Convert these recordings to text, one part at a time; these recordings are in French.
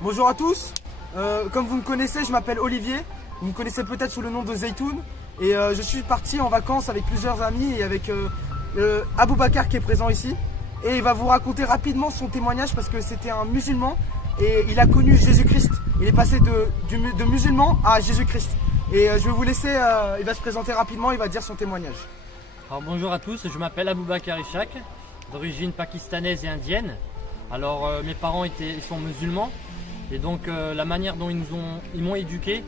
Bonjour à tous, comme vous me connaissez, je m'appelle Olivier, vous me connaissez peut-être sous le nom de Zeytoun et je suis parti en vacances avec plusieurs amis et avec Aboubacar qui est présent ici et il va vous raconter rapidement son témoignage parce que c'était un musulman et il a connu Jésus-Christ, il est passé de musulman à Jésus-Christ et je vais vous laisser, il va se présenter rapidement, il va dire son témoignage. Alors bonjour à tous, je m'appelle Aboubacar Ishaq, d'origine pakistanaise et indienne. Alors mes parents ils sont musulmans et donc la manière dont ils m'ont éduqué,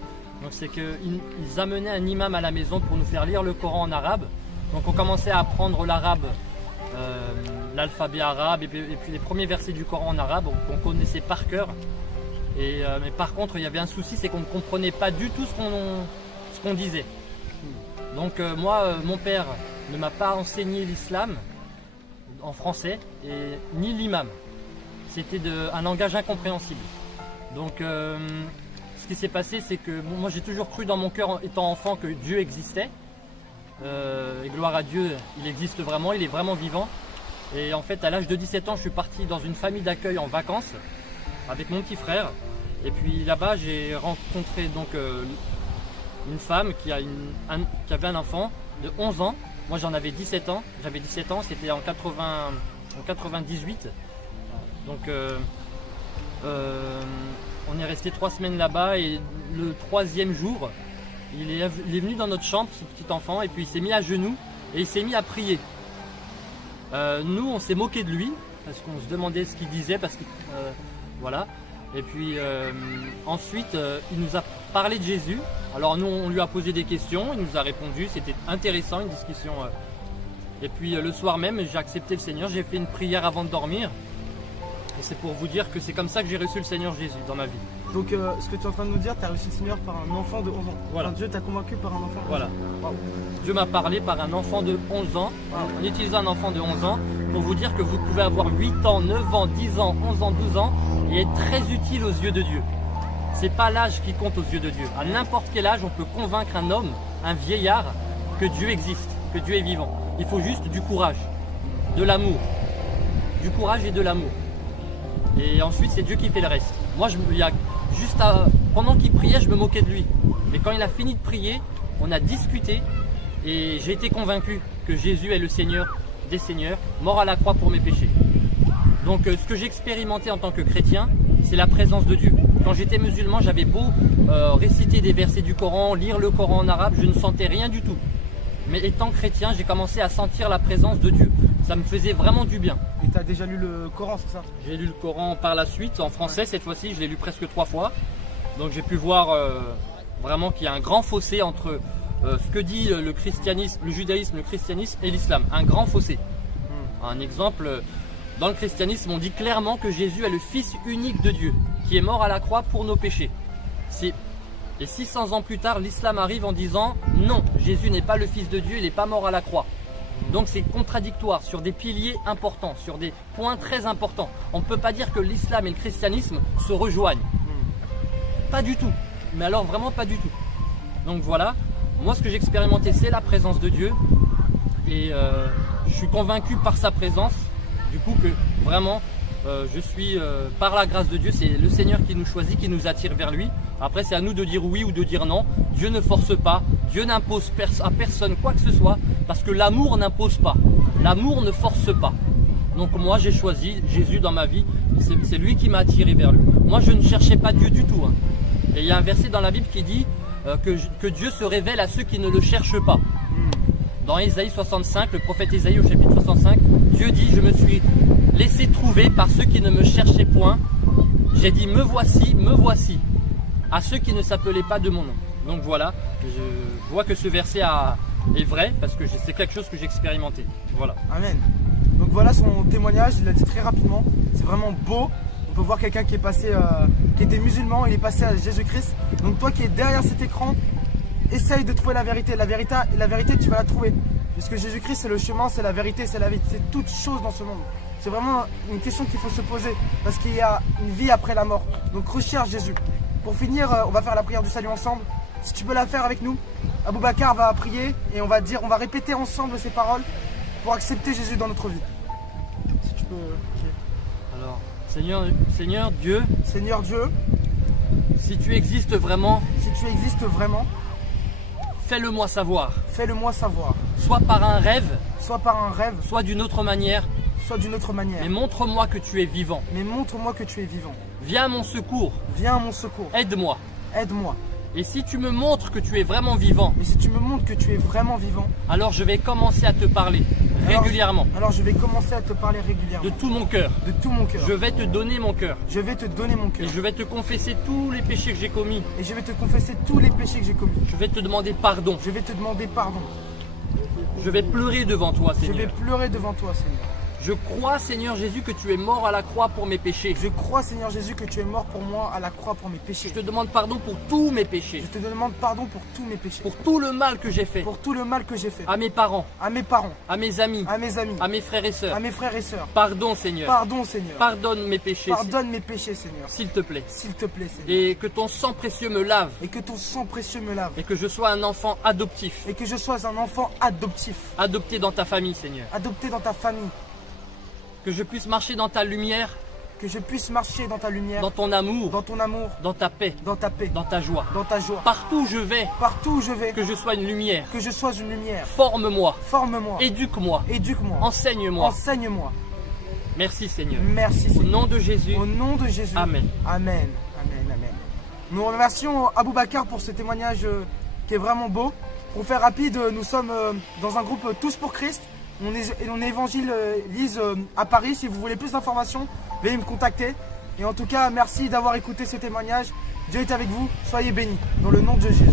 c'est qu'ils amenaient un imam à la maison pour nous faire lire le Coran en arabe. Donc on commençait à apprendre l'arabe, l'alphabet arabe et puis les premiers versets du Coran en arabe qu'on connaissait par cœur. Mais par contre il y avait un souci, c'est qu'on ne comprenait pas du tout ce qu'on disait. Donc moi, mon père ne m'a pas enseigné l'islam en français et ni l'imam. C'était un langage incompréhensible. Donc ce qui s'est passé, c'est que moi j'ai toujours cru dans mon cœur étant enfant que Dieu existait. Et gloire à Dieu, il existe vraiment, il est vraiment vivant. Et en fait à l'âge de 17 ans, je suis parti dans une famille d'accueil en vacances avec mon petit frère. Et puis là-bas j'ai rencontré donc une femme qui avait un enfant de 11 ans. Moi j'en avais 17 ans, j'avais 17 ans, c'était en 98. Donc on est resté 3 semaines là-bas et le 3e jour, il est venu dans notre chambre, ce petit enfant, et puis il s'est mis à genoux et il s'est mis à prier. Nous on s'est moqué de lui parce qu'on se demandait ce qu'il disait, voilà. Et puis ensuite il nous a parlé de Jésus. Alors nous on lui a posé des questions, il nous a répondu, c'était intéressant, une discussion. Et puis le soir même j'ai accepté le Seigneur, j'ai fait une prière avant de dormir. Et c'est pour vous dire que c'est comme ça que j'ai reçu le Seigneur Jésus dans ma vie. Donc ce que tu es en train de nous dire, tu as reçu le Seigneur par un enfant de 11 ans. Voilà. Enfin, Dieu t'a convaincu par un enfant de 11 ans. Voilà. Wow. Dieu m'a parlé par un enfant de 11 ans, Wow. en utilisant un enfant de 11 ans, pour vous dire que vous pouvez avoir 8 ans, 9 ans, 10 ans, 11 ans, 12 ans, et être très utile aux yeux de Dieu. C'est pas l'âge qui compte aux yeux de Dieu. À n'importe quel âge, on peut convaincre un homme, un vieillard, que Dieu existe, que Dieu est vivant. Il faut juste du courage, de l'amour. Du courage et de l'amour. Et ensuite, c'est Dieu qui fait le reste. Moi, pendant qu'il priait, je me moquais de lui. Mais quand il a fini de prier, on a discuté et j'ai été convaincu que Jésus est le Seigneur des Seigneurs, mort à la croix pour mes péchés. Donc ce que j'ai expérimenté en tant que chrétien, c'est la présence de Dieu. Quand j'étais musulman, j'avais beau réciter des versets du Coran, lire le Coran en arabe, je ne sentais rien du tout. Mais étant chrétien, j'ai commencé à sentir la présence de Dieu. Ça me faisait vraiment du bien. Et tu as déjà lu le Coran, c'est ça? J'ai lu le Coran par la suite, en français cette fois-ci, je l'ai lu presque 3 fois. Donc j'ai pu voir vraiment qu'il y a un grand fossé entre ce que dit le christianisme, le judaïsme, le christianisme et l'islam. Un grand fossé. Un exemple, dans le christianisme, on dit clairement que Jésus est le Fils unique de Dieu, qui est mort à la croix pour nos péchés. Et 600 ans plus tard, l'islam arrive en disant non, Jésus n'est pas le Fils de Dieu, il n'est pas mort à la croix. Donc c'est contradictoire sur des piliers importants, sur des points très importants. On ne peut pas dire que l'islam et le christianisme se rejoignent. Pas du tout, mais alors vraiment pas du tout. Donc voilà, moi ce que j'ai expérimenté, c'est la présence de Dieu. Et je suis convaincu par sa présence, du coup que vraiment je suis par la grâce de Dieu, c'est le Seigneur qui nous choisit, qui nous attire vers lui. Après c'est à nous de dire oui ou de dire non. Dieu ne force pas, Dieu n'impose à personne quoi que ce soit, parce que l'amour n'impose pas, l'amour ne force pas. Donc moi j'ai choisi Jésus dans ma vie, c'est lui qui m'a attiré vers lui. Moi je ne cherchais pas Dieu du tout. Et il y a un verset dans la Bible qui dit que Dieu se révèle à ceux qui ne le cherchent pas. Dans Ésaïe 65, le prophète Ésaïe au chapitre 65, Dieu dit « Je me suis laissé trouver par ceux qui ne me cherchaient point. J'ai dit me voici, à ceux qui ne s'appelaient pas de mon nom. » Donc voilà, je vois que ce verset est vrai parce que c'est quelque chose que j'ai expérimenté. Voilà. Amen. Donc voilà son témoignage, il l'a dit très rapidement. C'est vraiment beau. On peut voir quelqu'un qui est passé, qui était musulman, il est passé à Jésus-Christ. Donc toi qui es derrière cet écran, essaye de trouver la vérité. La vérité, tu vas la trouver. Puisque Jésus-Christ, c'est le chemin, c'est la vérité, c'est la vie. C'est toute chose dans ce monde. C'est vraiment une question qu'il faut se poser. Parce qu'il y a une vie après la mort. Donc recherche Jésus. Pour finir, on va faire la prière du salut ensemble. Si tu peux la faire avec nous, Aboubacar va prier et on va répéter ensemble ces paroles pour accepter Jésus dans notre vie. Si tu peux. Alors, Seigneur Dieu, Seigneur Dieu, si tu existes vraiment, si tu existes vraiment, fais-le-moi savoir. fais-le-moi savoir. Soit par un rêve, Soit par un rêve, soit d'une autre manière, soit d'une autre manière. mais montre-moi que tu es vivant. Mais montre-moi que tu es vivant. Viens à mon secours, Viens à mon secours. aide-moi. Aide-moi. Et si tu me montres que tu es vraiment vivant, Et si tu me montres que tu es vraiment vivant, alors je vais commencer à te parler régulièrement, alors je vais commencer à te parler régulièrement. de tout mon cœur. De tout mon cœur. Je vais te donner mon cœur. Je vais te donner mon Et cœur. je vais te confesser tous les péchés que j'ai commis. Et je vais te confesser tous les péchés que j'ai commis. Je vais te demander pardon. Je vais te demander pardon. Je vais pleurer devant toi, Je vais Seigneur. pleurer devant toi, Seigneur. Je crois, Seigneur Jésus, que tu es mort à la croix pour mes péchés. Je crois, Seigneur Jésus, que tu es mort pour moi à la croix pour mes péchés. Je te demande pardon pour tous mes péchés. Je te demande pardon pour tous mes péchés. Pour tout le mal que j'ai fait. Pour tout le mal que j'ai fait. À mes parents, À mes parents, à mes amis, à mes amis, à mes frères et à sœurs. mes frères et sœurs. Pardon, Seigneur. Pardon, Seigneur. Pardonne mes péchés, Pardonne mes péchés, Seigneur. s'il te plaît. S'il te plaît, Seigneur. Et que ton sang précieux me lave. Et que ton sang précieux me lave. Et que je sois un enfant adoptif. Et que je sois un enfant adoptif. Adopté dans ta famille, Seigneur. Adopté dans ta famille. Que je puisse marcher dans ta lumière, Que je puisse marcher dans ta lumière. dans ton amour, Dans ton amour. dans ta paix, Dans ta paix. dans ta joie. Dans ta joie. Partout où je vais, Partout où je vais. que je sois une lumière. Que je sois une lumière. Forme-moi, Forme-moi. éduque-moi, Éduque-moi. enseigne-moi. Enseigne-moi. Merci, Seigneur. Merci, Au Seigneur. nom de Jésus. Au nom de Jésus. Amen. Amen. Amen. Amen. Nous remercions Aboubacar pour ce témoignage qui est vraiment beau. Pour faire rapide, nous sommes dans un groupe Tous pour Christ. On évangélise à Paris. Si vous voulez plus d'informations, veuillez me contacter. Et en tout cas, merci d'avoir écouté ce témoignage. Dieu est avec vous. Soyez bénis. Dans le nom de Jésus.